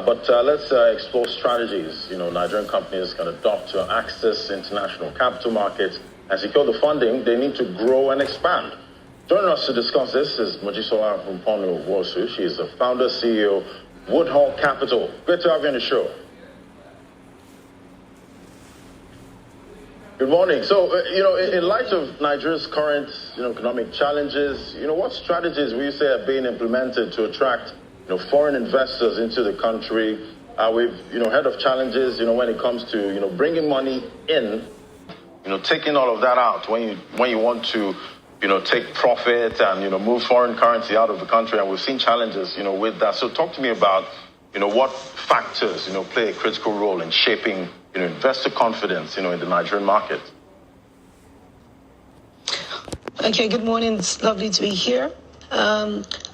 But let's explore strategies, Nigerian companies can adopt to access international capital markets and secure the funding they need to grow and expand. Joining us to discuss this is Mojisola Hunponu-Wusu. She is the founder, CEO, Woodhull Capital. Great to have you on the show. Good morning. So, in light of Nigeria's current, economic challenges, what strategies will you say are being implemented to attract, foreign investors into the country? We've, heard of challenges, when it comes to, bringing money in, taking all of that out when you want to, take profit and, move foreign currency out of the country. And we've seen challenges, with that. So talk to me about, what factors, play a critical role in shaping, investor confidence, in the Nigerian market. Okay, good morning. It's lovely to be here.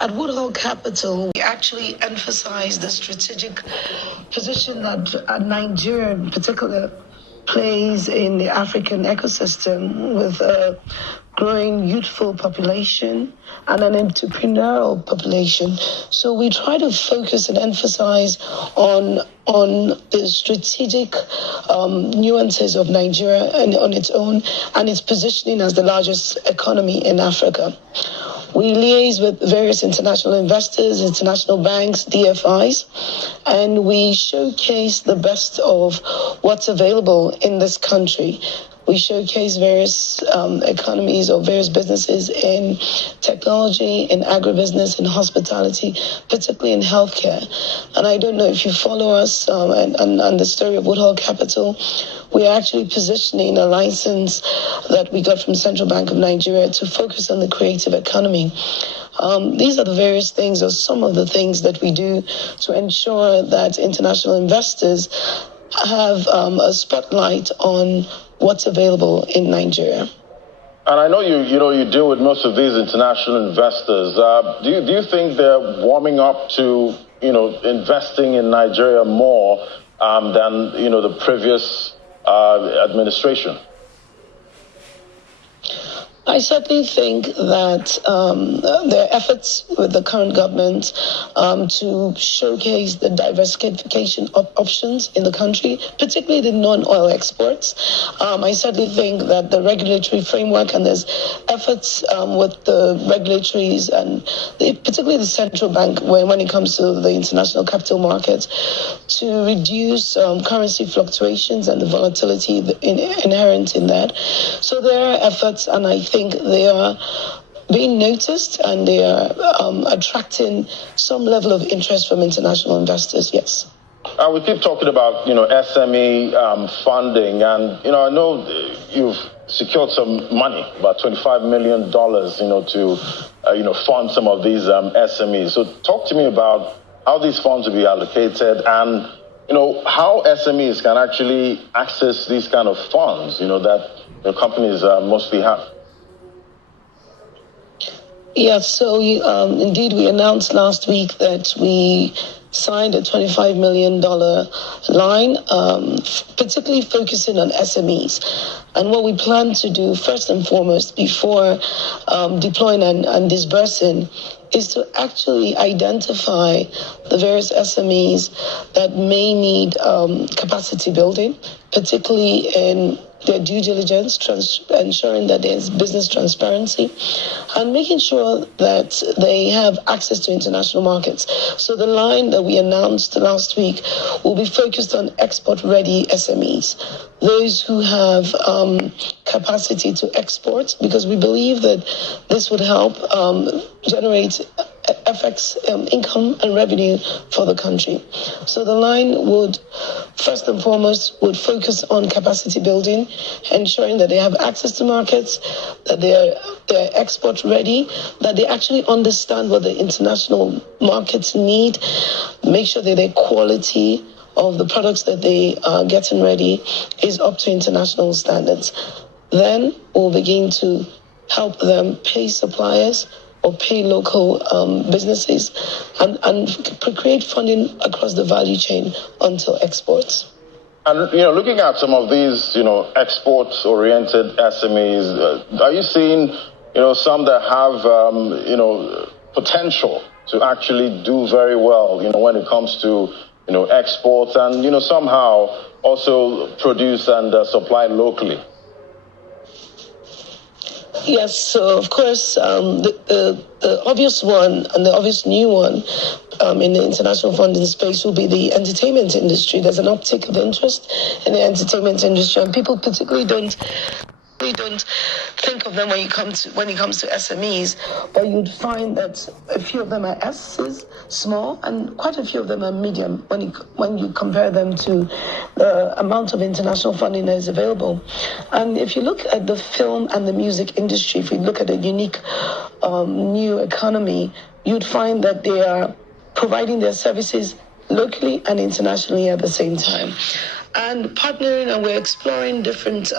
At Woodhull Capital, we actually emphasize the strategic position that Nigeria in particular plays in the African ecosystem with a growing youthful population and an entrepreneurial population. So we try to focus and emphasize on the strategic nuances of Nigeria and on its own and its positioning as the largest economy in Africa. We liaise with various international investors, international banks, DFIs, and we showcase the best of what's available in this country. We showcase various economies or various businesses in technology, in agribusiness, in hospitality, particularly in healthcare. And I don't know if you follow us and the story of Woodhull Capital. We are actually positioning a license that we got from Central Bank of Nigeria to focus on the creative economy. These are the various things or some of the things that we do to ensure that international investors have a spotlight on what's available in Nigeria. And I know you deal with most of these international investors. Do you think they're warming up to investing in Nigeria more than the previous administration? I certainly think that there are efforts with the current government to showcase the diversification of options in the country, particularly the non-oil exports. I certainly think that the regulatory framework and there's efforts with the regulatories and particularly the central bank when it comes to the international capital markets to reduce currency fluctuations and the volatility inherent in that. So there are efforts, and I think they are being noticed and they are attracting some level of interest from international investors, yes. We keep talking about, SME funding, and, I know you've secured some money, about $25 million, to, fund some of these SMEs. So talk to me about how these funds will be allocated and, how SMEs can actually access these kind of funds, that the companies mostly have. Yeah, so indeed we announced last week that we signed a $25 million line, particularly focusing on SMEs. And what we plan to do first and foremost before deploying and disbursing is to actually identify the various SMEs that may need capacity building, particularly in their due diligence, ensuring that there's business transparency, and making sure that they have access to international markets. So the line that we announced last week will be focused on export-ready SMEs, those who have capacity to export, because we believe that this would help generate FX income and revenue for the country. So the line would, first and foremost, would focus on capacity building, ensuring that they have access to markets, that they're export ready, that they actually understand what the international markets need, make sure that their quality of the products that they are getting ready is up to international standards. Then we'll begin to help them pay suppliers or pay local businesses and create funding across the value chain until exports. And, looking at some of these, export-oriented SMEs, are you seeing, some that have, potential to actually do very well, when it comes to, exports and, somehow also produce and supply locally? Yes, so of course, the obvious one and the obvious new one in the international funding space will be the entertainment industry. There's an uptick of interest in the entertainment industry, and people particularly don't think of them when it comes to SMEs, but you'd find that a few of them are S's, small, and quite a few of them are medium when you compare them to the amount of international funding that is available. And if you look at the film and the music industry, if we look at a unique new economy, you'd find that they are providing their services locally and internationally at the same time. And partnering, and we're exploring different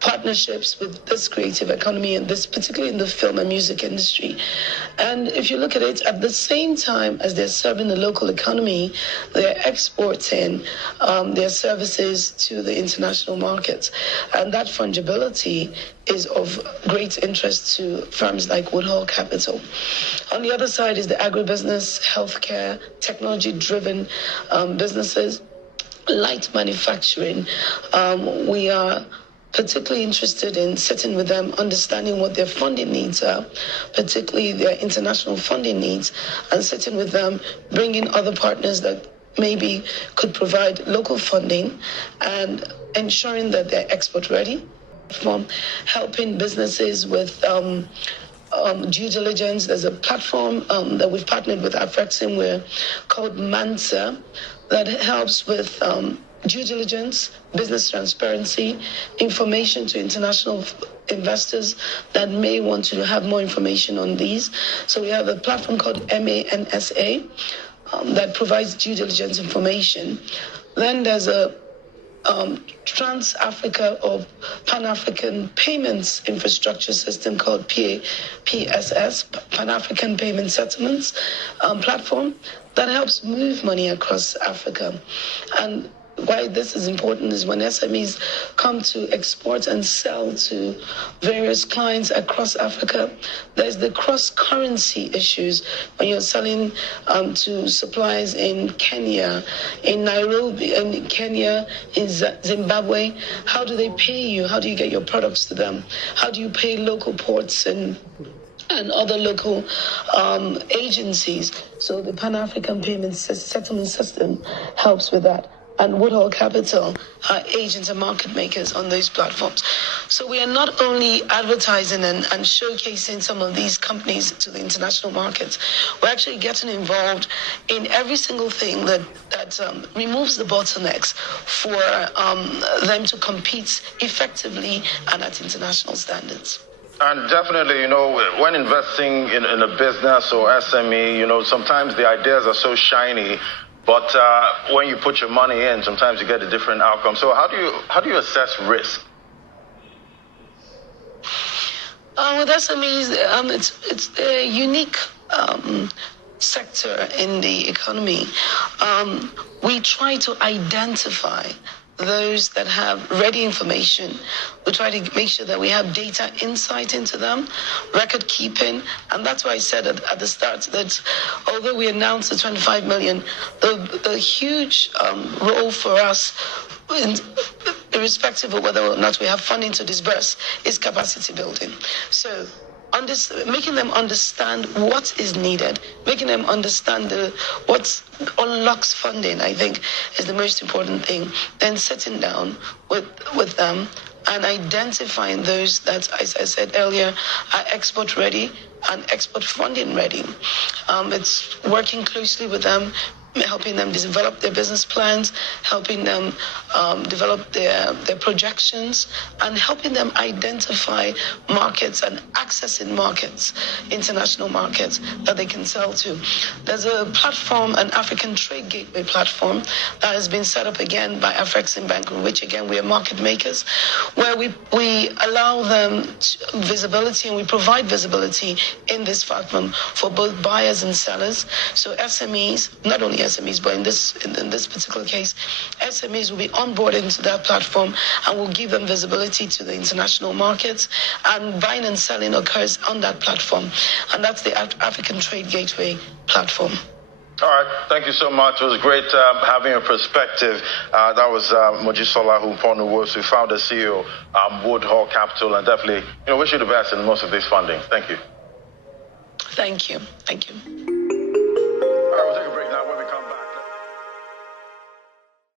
partnerships with this creative economy, and this particularly in the film and music industry. And if you look at it, at the same time as they're serving the local economy, they're exporting their services to the international markets. And that fungibility is of great interest to firms like Woodhull Capital. On the other side is the agribusiness, healthcare, technology-driven businesses, light manufacturing. We are particularly interested in sitting with them, understanding what their funding needs are, particularly their international funding needs, and sitting with them, bringing other partners that maybe could provide local funding and ensuring that they're export ready, from helping businesses with due diligence. There's a platform that we've partnered with Afrexim with called Mansa that helps with due diligence, business transparency, information to international investors that may want to have more information on these. So we have a platform called MANSA that provides due diligence information. Then there's a Trans-Africa or Pan-African Payments Infrastructure System called PSS, Pan-African Payment Settlements platform that helps move money across Africa. And why this is important is when SMEs come to export and sell to various clients across Africa, there's the cross-currency issues when you're selling to suppliers in Kenya, in Nairobi, in Kenya, in Zimbabwe. How do they pay you? How do you get your products to them? How do you pay local ports and other local agencies? So the Pan-African Payment Settlement System helps with that. And Woodhull Capital are agents and market makers on those platforms. So we are not only advertising and showcasing some of these companies to the international markets, we're actually getting involved in every single thing that removes the bottlenecks for them to compete effectively and at international standards. And definitely, when investing in a business or SME, sometimes the ideas are so shiny. But when you put your money in, sometimes you get a different outcome. So how do you assess risk? With SMEs, it's a unique sector in the economy. We try to identify those that have ready information. We try to make sure that we have data insight into them, record keeping, and that's why I said at the start that although we announced the 25 million, the huge role for us, irrespective of whether or not we have funding to disburse, is capacity building. So making them understand what is needed, making them understand what unlocks funding, I think, is the most important thing. Then sitting down with them and identifying those that, as I said earlier, are export ready and export funding ready. It's working closely with them, helping them develop their business plans, helping them develop their projections, and helping them identify markets and accessing markets, international markets that they can sell to. There's a platform, an African Trade Gateway platform, that has been set up again by Afrexim Bank, in which again we are market makers, where we allow them visibility and we provide visibility in this platform for both buyers and sellers. So SMEs, not only SMEs, but in this particular case, SMEs will be onboarded into that platform and will give them visibility to the international markets, and buying and selling occurs on that platform, and that's the African Trade Gateway platform. All right, thank you so much. It was great having a perspective. That was Mojisola Hunponu-Wusu, founder CEO, Woodhall Capital, and definitely, wish you the best in most of this funding. Thank you. Thank you. Thank you.